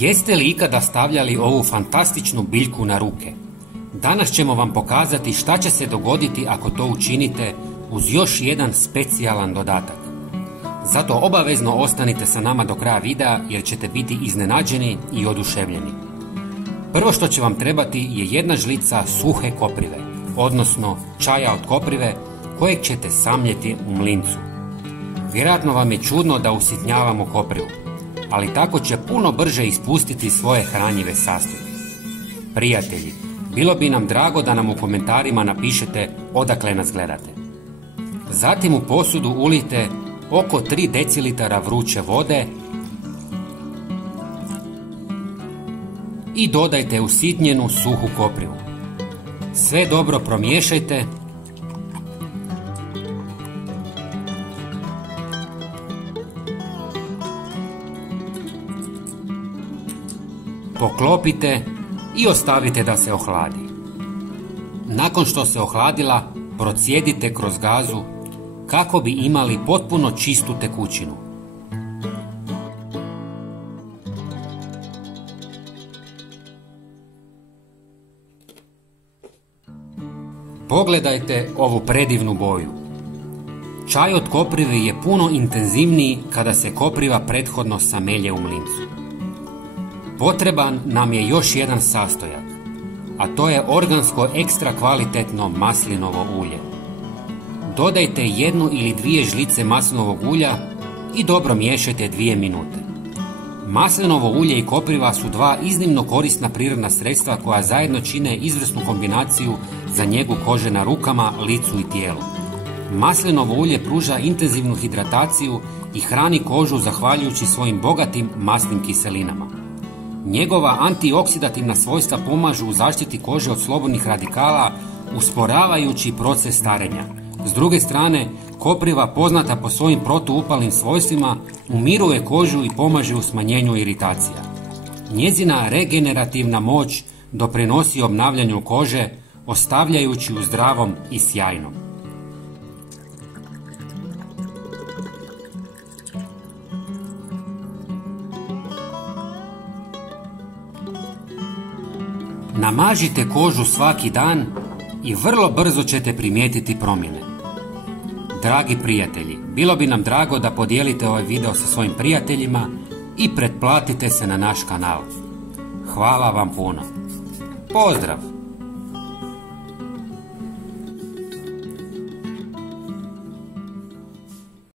Jeste li ikada stavljali ovu fantastičnu biljku na ruke? Danas ćemo vam pokazati šta će se dogoditi ako to učinite uz još jedan specijalan dodatak. Zato obavezno ostanite sa nama do kraja videa jer ćete biti iznenađeni i oduševljeni. Prvo što će vam trebati je jedna žlica suhe koprive, odnosno čaja od koprive kojeg ćete samljeti u mlincu. Vjerojatno vam je čudno da usitnjavamo koprivu, ali tako će puno brže ispustiti svoje hranjive sastojke. Prijatelji, bilo bi nam drago da nam u komentarima napišete odakle nas gledate. Zatim u posudu ulijte oko 3 decilitara vruće vode i dodajte usitnjenu suhu koprivu. Sve dobro promiješajte . Poklopite i ostavite da se ohladi. Nakon što se ohladila, procijedite kroz gazu kako bi imali potpuno čistu tekućinu. Pogledajte ovu predivnu boju. Čaj od koprive je puno intenzivniji kada se kopriva prethodno samelje u mlincu. Potreban nam je još jedan sastojak, a to je organsko ekstra kvalitetno maslinovo ulje. Dodajte 1 ili 2 žlice maslinovog ulja i dobro miješajte 2 minute. Maslinovo ulje i kopriva su dva iznimno korisna prirodna sredstva koja zajedno čine izvrsnu kombinaciju za njegu kože na rukama, licu i tijelu. Maslinovo ulje pruža intenzivnu hidrataciju i hrani kožu zahvaljujući svojim bogatim masnim kiselinama. Njegova antioksidativna svojstva pomažu u zaštiti kože od slobodnih radikala, usporavajući proces starenja. S druge strane, kopriva, poznata po svojim protuupalnim svojstvima, umiruje kožu i pomaže u smanjenju iritacija. Njezina regenerativna moć doprinosi obnavljanju kože, ostavljajući ju zdravom i sjajnom. Namažite kožu svaki dan i vrlo brzo ćete primijetiti promjene. Dragi prijatelji, bilo bi nam drago da podijelite ovaj video sa svojim prijateljima i pretplatite se na naš kanal. Hvala vam puno. Pozdrav!